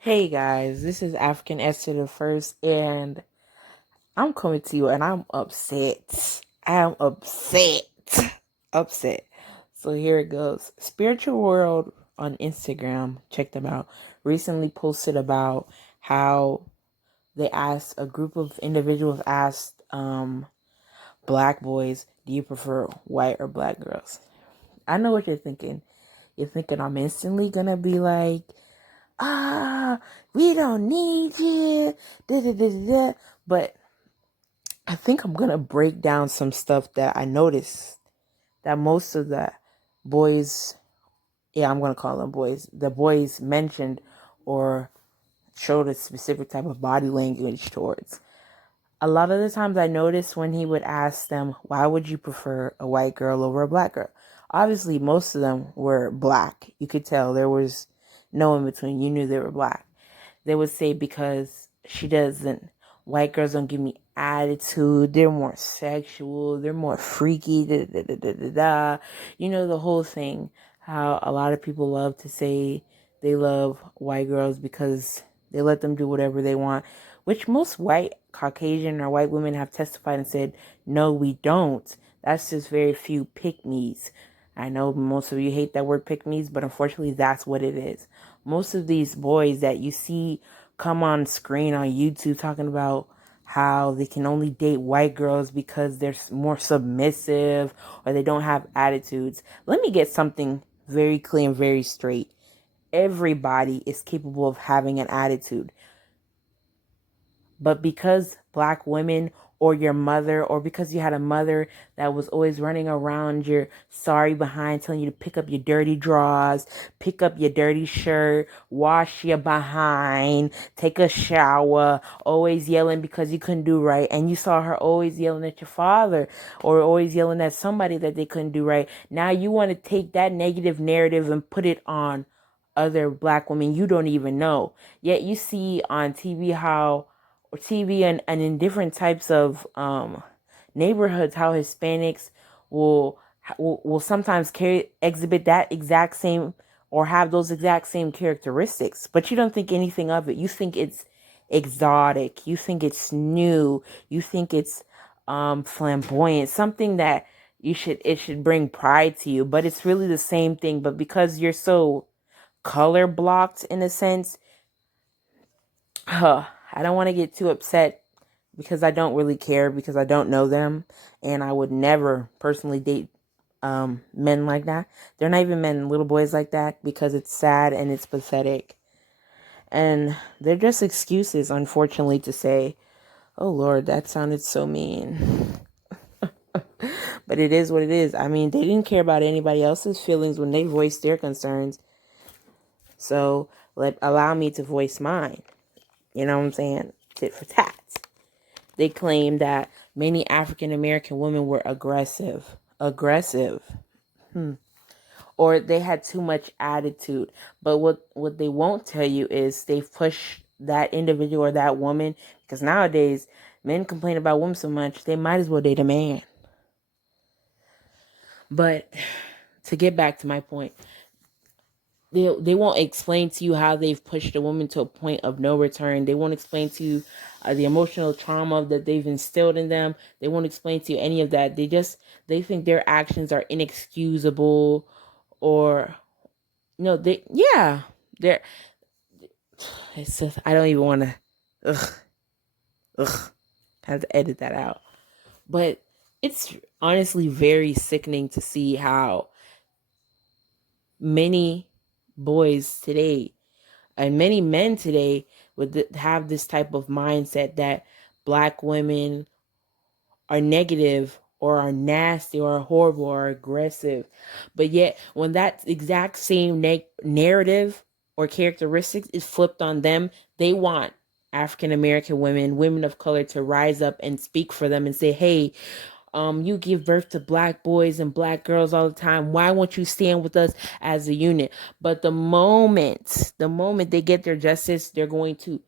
Hey guys, this is African Esther the First, and I'm coming to you, and I'm upset. I'm upset. Upset. So here it goes. Spiritual World on Instagram, check them out, recently posted about how a group of individuals asked black boys, do you prefer white or black girls? I know what you're thinking. You're thinking I'm instantly gonna be like, we don't need you. Da, da, da, da, da. But I think I'm going to break down some stuff that I noticed that most of the boys, yeah, I'm going to call them boys, the boys mentioned or showed a specific type of body language towards. A lot of the times I noticed when he would ask them, why would you prefer a white girl over a black girl? Obviously, most of them were black. You could tell there was no in between. You knew they were black. They would say because white girls don't give me attitude, they're more sexual, they're more freaky, da, da, da, da, da, da. You know, the whole thing, how a lot of people love to say they love white girls because they let them do whatever they want, which most white Caucasian or white women have testified and said, no, we don't. That's just very few pick-me's. I know most of you hate that word pick-me's, but unfortunately that's what it is. Most of these boys that you see come on screen on YouTube talking about how they can only date white girls because they're more submissive or they don't have attitudes. Let me get something very clear and very straight. Everybody is capable of having an attitude. But because black women or your mother, or because you had a mother that was always running around your sorry behind telling you to pick up your dirty drawers, pick up your dirty shirt, wash your behind, take a shower, always yelling because you couldn't do right, and you saw her always yelling at your father or always yelling at somebody that they couldn't do right, now you want to take that negative narrative and put it on other black women you don't even know. Yet you see on TV and in different types of neighborhoods how Hispanics will sometimes exhibit that exact same or have those exact same characteristics, but you don't think anything of it. You think it's exotic, you think it's new, you think it's flamboyant, something that it should bring pride to you, but it's really the same thing. But because you're so color blocked in a sense, I don't want to get too upset because I don't really care, because I don't know them, and I would never personally date men like that. They're not even men, little boys like that, because it's sad and it's pathetic. And they're just excuses, unfortunately, to say, oh Lord, that sounded so mean. But it is what it is. I mean, they didn't care about anybody else's feelings when they voiced their concerns. So allow me to voice mine. You know what I'm saying? Tit for tat. They claim that many African American women were aggressive. Aggressive. Or they had too much attitude. But what they won't tell you is they've pushed that individual or that woman, because nowadays men complain about women so much, they might as well date a man. But to get back to my point, they won't explain to you how they've pushed a woman to a point of no return. They won't explain to you the emotional trauma that they've instilled in them. They won't explain to you any of that. They think their actions are inexcusable, or no, they're. It's just, I don't even want to. Ugh, have to edit that out. But it's honestly very sickening to see how many boys today and many men today would have this type of mindset that black women are negative or are nasty or are horrible or aggressive. But yet when that exact same narrative or characteristics is flipped on them, they want African American women, women of color, to rise up and speak for them and say, hey, you give birth to black boys and black girls all the time. Why won't you stand with us as a unit? But the moment they get their justice, they're going to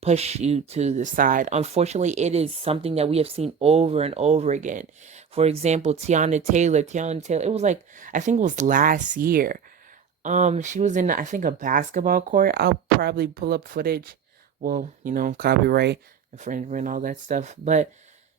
push you to the side. Unfortunately, it is something that we have seen over and over again. For example, Tiana Taylor, it was like, I think it was last year. She was in, I think, a basketball court. I'll probably pull up footage. Well, copyright, infringement, and all that stuff. But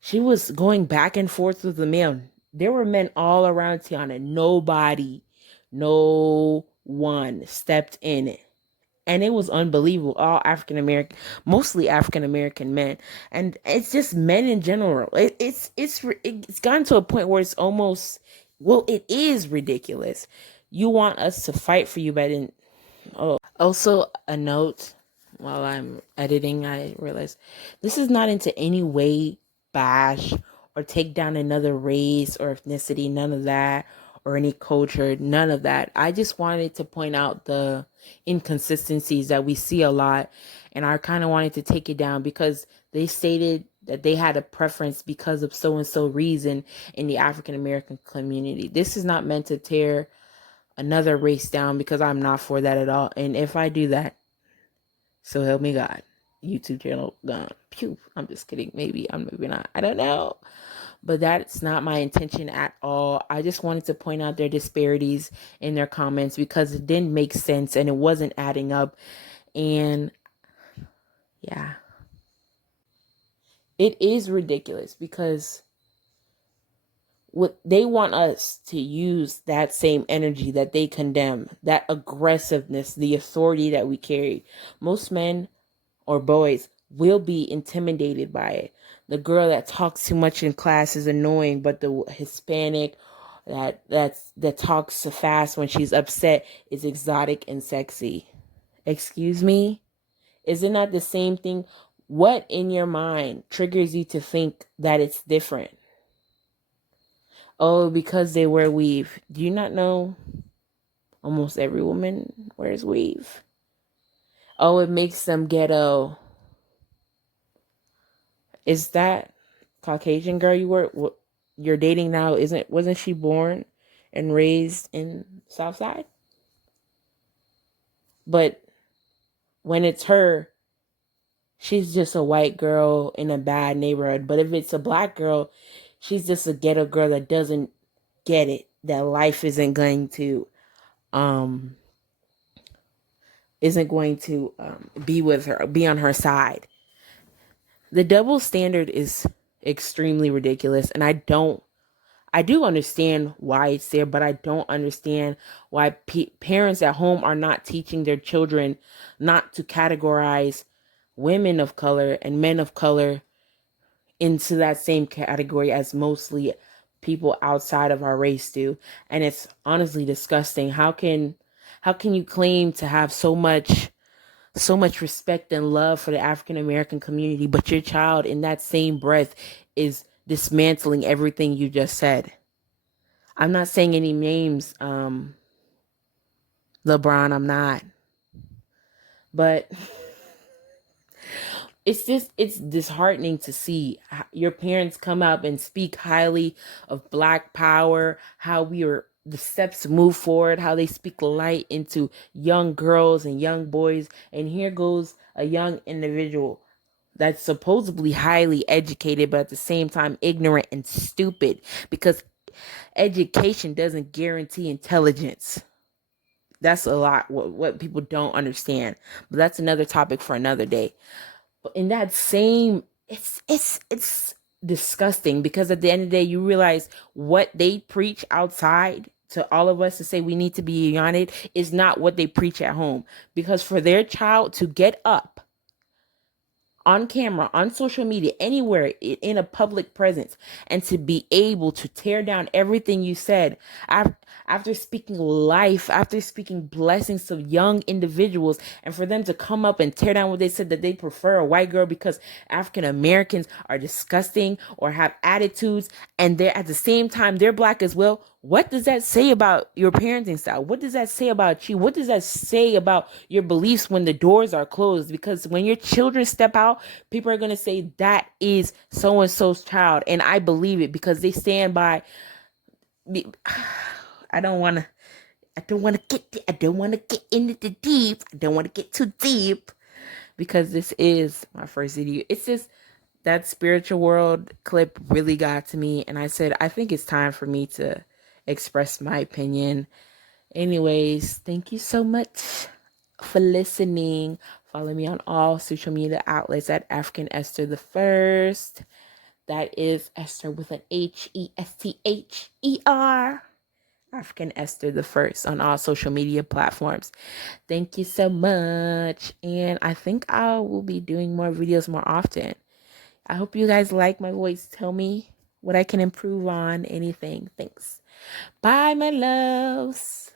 she was going back and forth with the man. There were men all around Tiana. No one stepped in it. And it was unbelievable. All African American, mostly African American men, and it's just men in general. It's gotten to a point where it's almost, well, it is ridiculous. You want us to fight for you, but then, oh, also a note. While I'm editing, I realize this is not into any way bash or take down another race or ethnicity. None of that, or any culture. None of that. I just wanted to point out the inconsistencies that we see a lot, and I kind of wanted to take it down because they stated that they had a preference because of so and so reason in the African American community. This is not meant to tear another race down, because I'm not for that at all. And if I do that, so help me God, YouTube channel gone. Pew. I'm just kidding. Maybe not. I don't know. But that's not my intention at all. I just wanted to point out their disparities in their comments because it didn't make sense and it wasn't adding up. And yeah, it is ridiculous because what they want us to use that same energy that they condemn, that aggressiveness, the authority that we carry. Most men or boys will be intimidated by it. The girl that talks too much in class is annoying, but the Hispanic that talks so fast when she's upset is exotic and sexy. Excuse me? Is it not the same thing? What in your mind triggers you to think that it's different? Oh, because they wear weave. Do you not know almost every woman wears weave? Oh, it makes them ghetto. Is that Caucasian girl you're dating now? Wasn't she born and raised in Southside? But when it's her, she's just a white girl in a bad neighborhood. But if it's a black girl, she's just a ghetto girl that doesn't get it, that life isn't going to be with her, be on her side. The double standard is extremely ridiculous, and I do understand why it's there, but I don't understand why parents at home are not teaching their children not to categorize women of color and men of color into that same category as mostly people outside of our race do. And it's honestly disgusting. How can you claim to have so much respect and love for the African American community, but your child in that same breath is dismantling everything you just said? I'm not saying any names, LeBron, I'm not. But it's disheartening to see your parents come up and speak highly of Black power, how the steps move forward, how they speak light into young girls and young boys. And here goes a young individual that's supposedly highly educated, but at the same time ignorant and stupid, because education doesn't guarantee intelligence. That's a lot what people don't understand, but that's another topic for another day. But in that same, it's disgusting, because at the end of the day you realize what they preach outside to all of us to say we need to be united is not what they preach at home. Because for their child to get up on camera, on social media, anywhere in a public presence, and to be able to tear down everything you said after speaking life, after speaking blessings to young individuals, and for them to come up and tear down what they said, that they prefer a white girl because African Americans are disgusting or have attitudes, and they're at the same time they're Black as well. What does that say about your parenting style? What does that say about you? What does that say about your beliefs when the doors are closed? Because when your children step out, people are going to say that is so-and-so's child. And I believe it, because they stand by. I don't want to get into the deep. I don't want to get too deep, because this is my first video. It's just that Spiritual World clip really got to me. And I said, I think it's time for me to express my opinion Anyways, thank you so much for listening. Follow me on all social media outlets at African Esther the First. That is Esther with an Hesther. African Esther the First on all social media platforms. Thank you so much. And I think I will be doing more videos more often. I hope you guys like my voice. Tell me what I can improve on, anything. Thanks. Bye, my loves.